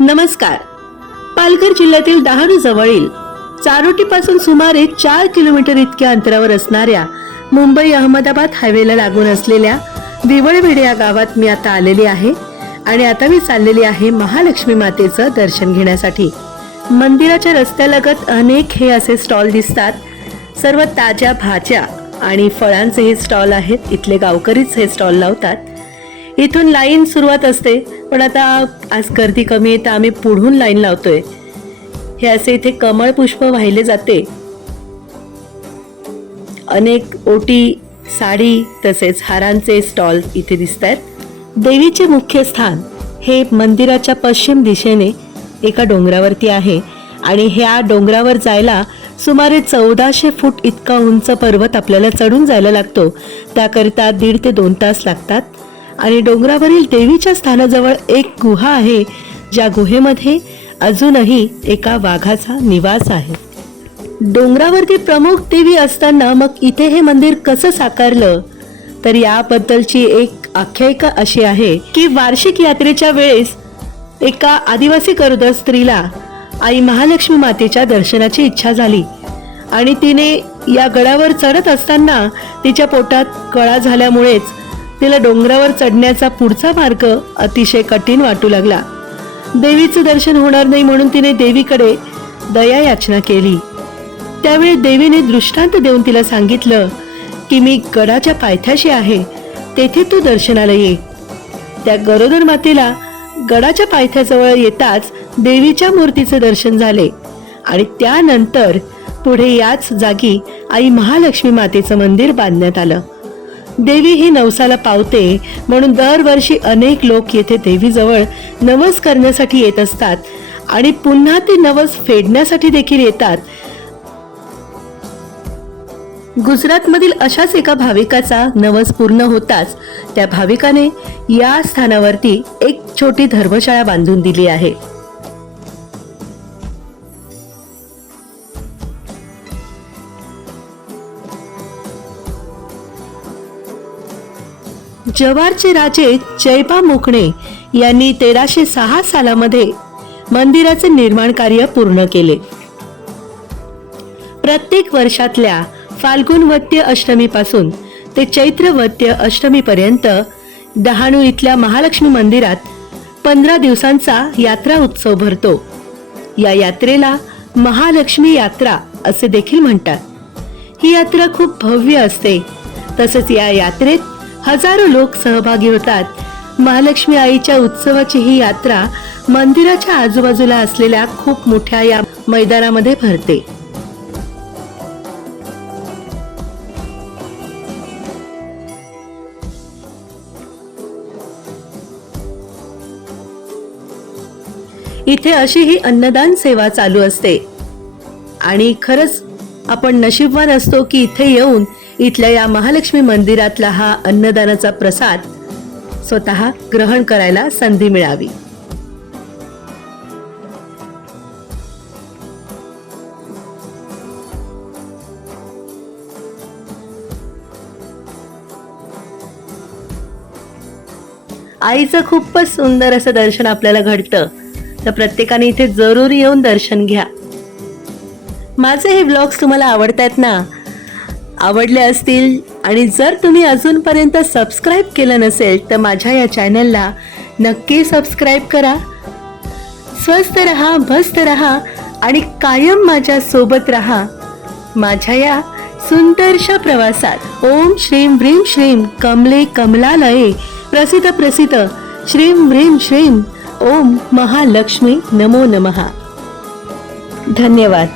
नमस्कार. पालघर जिल्ह्यातील डहाणू जवळील चारोटीपासून सुमारे चार किलोमीटर इतक्या अंतरावर असणाऱ्या मुंबई अहमदाबाद हायवेला लागून असलेल्या विवळवेढे या गावात मी आता आलेली आहे आणि आता मी चाललेली आहे महालक्ष्मी मातेचं दर्शन घेण्यासाठी. मंदिराच्या रस्त्यालगत अनेक हे असे स्टॉल दिसतात. सर्व ताज्या भाज्या आणि फळांचे हे स्टॉल आहेत. इथले गावकरीच हे स्टॉल लावतात. इथून लाईन सुरुवात असते. पण आता आज गर्दी कमी आहे तर आम्ही पुढून लाईन लावतोय. हे असे इथे कमळ पुष्प वाहिले जाते. अनेक ओटी साडी तसेच हारांचे स्टॉल इथे दिसत आहेत देवीचे मुख्य स्थान हे मंदिराच्या पश्चिम दिशेने एका डोंगरावरती आहे आणि ह्या डोंगरावर जायला सुमारे चौदाशे फूट इतका उंच पर्वत आपल्याला चढून जायला लागतो. त्याकरिता दीड ते दोन तास लागतात. आणि डोंगरावरील देवीच्या स्थानाजवळ एक गुहा आहे ज्या गुहेमध्ये अजूनही एका वाघाचा निवास आहे. डोंगरावरती प्रमुख देवी असताना मग इथे हे मंदिर कसं साकारलं? तर याबद्दलची एक आख्यायिका अशी आहे की वार्षिक यात्रेच्या वेळेस एका आदिवासी करुदर स्त्रीला आई महालक्ष्मी मातेच्या दर्शनाची इच्छा झाली. आणि तिने या गडावर चढत असताना तिच्या पोटात कळा झाल्यामुळेच तिला डोंगरावर चढण्याचा पुढचा मार्ग अतिशय कठीण वाटू लागला. देवीचं दर्शन होणार नाही म्हणून तिने देवीकडे दया याचना केली. त्यावेळी देवीने दृष्टांत देऊन तिला सांगितलं की मी गडाच्या पायथ्याशी आहे. तेथे तू दर्शनाला ये. त्या गरोदर मातेला गडाच्या पायथ्याजवळ येताच देवीच्या मूर्तीचे दर्शन झाले आणि त्यानंतर पुढे याच जागी आई महालक्ष्मी मातेचं मंदिर बांधण्यात आलं. देवी ही नवसाला पावते म्हणून दरवर्षी अनेक लोक येथे देवीजवळ नवस करण्यासाठी येत असतात आणि पुन्हा ते नवस फेडण्यासाठी देखील येतात. गुजरातमधील अशाच एका भाविकाचा नवस पूर्ण होताच त्या भाविकाने या स्थानावरती एक छोटी धर्मशाळा बांधून दिली आहे. जवारचे राजे जयपा मुकणे यांनी तेराशे सहा सालामध्ये मंदिराचे निर्माण कार्य पूर्ण केले. प्रत्येक वर्षातल्या फाल्गुन वद्य अष्टमीपासून ते चैत्र वद्य अष्टमीपर्यंत डहाणू इथल्या महालक्ष्मी मंदिरात पंधरा दिवसांचा यात्रा उत्सव भरतो. या यात्रेला महालक्ष्मी यात्रा असे देखील म्हणतात. ही यात्रा खूप भव्य असते. तसेच या यात्रेत हजारो लोक सहभागी होतात. महालक्ष्मी आईच्या उत्सवाची ही यात्रा मंदिराच्या आजूबाजूला असलेल्या खूप मोठ्या या मैदानामध्ये भरते. इथे अशी ही अन्नदान सेवा चालू असते. आणि खरंच आपण नशीबवान असतो की इथे येऊन इथल्या या महालक्ष्मी मंदिरातला हा अन्नदानाचा प्रसाद स्वतः ग्रहण करायला संधी मिळावी. आईचं खूपच सुंदर असं दर्शन आपल्याला घडतं. तर प्रत्येकाने इथे जरूर येऊन दर्शन घ्या. माझे हे ब्लॉग्स तुम्हाला आवडतात ना? आवडले असतील आणि जर तुम्ही अजूनपर्यंत सबस्क्राईब केलं नसेल तर माझ्या या चॅनलला नक्की सबस्क्राईब करा. स्वस्त रहा मस्त रहा आणि कायम माझ्या सोबत रहा. माझ्या या सुंदरशा प्रवासात. ओम श्रीम ह्रीम श्रीम कमले कमलालये. प्रसिद्ध प्रसिद्ध श्रीम ह्रीम श्रीम ओम महालक्ष्मी. नमो नमः. धन्यवाद.